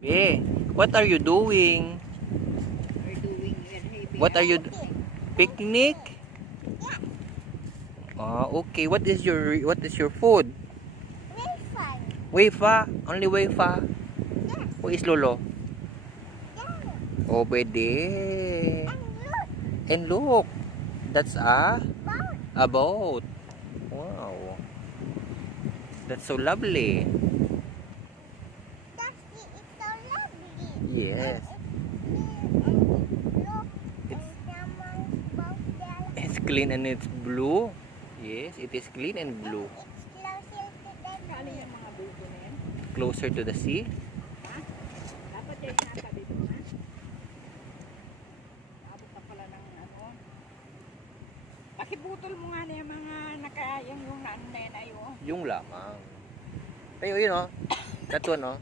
Be, what are you doing? What are you picnic? Okay. What is your food? Wafer. Only wafer. Who is Lolo? Oh, pwede. And look, that's a boat. Wow. That's so lovely. Yes. It's clean and it's blue. Yes, it is clean and blue. Closer to the sea. Dapat yan natabi mo na. Abot na pala ng ano. Pakibutol mo nga na yung mga nakayang yung nanay oh. Yung lamang. Tayo yun oh. That one oh.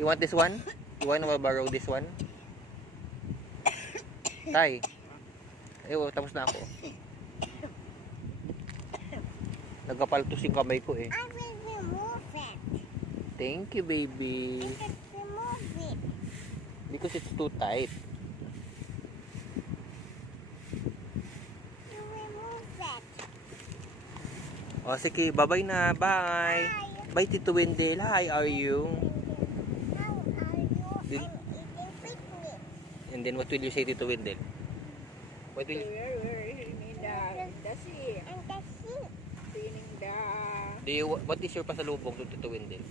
You want this one? You want to borrow this one? Tay. Ewo, tapos na ako. Nagkapaltos yung kamay ko eh. I will remove it. Thank you, baby. Just remove it. Because it's too tight. You remove it. O, sige, bye-bye na. Bye. Bye, Tito Wendell. Hi, are you? How are you? Did- I'm eating picnic. And then, what will you say, Tito Wendell? What will you... Where in the sea. And the sea. Cleaning What is your pasalubong to Tito Wendell?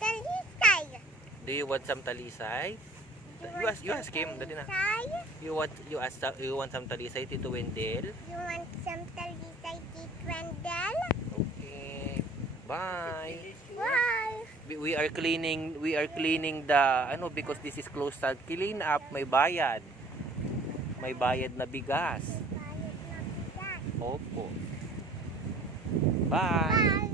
The lisay. Do you want some talisay? You ask him. Dali na. You want some talisay, Tito Wendell? You want some talisay, Titwendel? Okay. Bye. Bye. We are cleaning the because this is close to clean up, may bayad. May bayad na bigas. Bayad na bigas. Opo. Bye. Bye.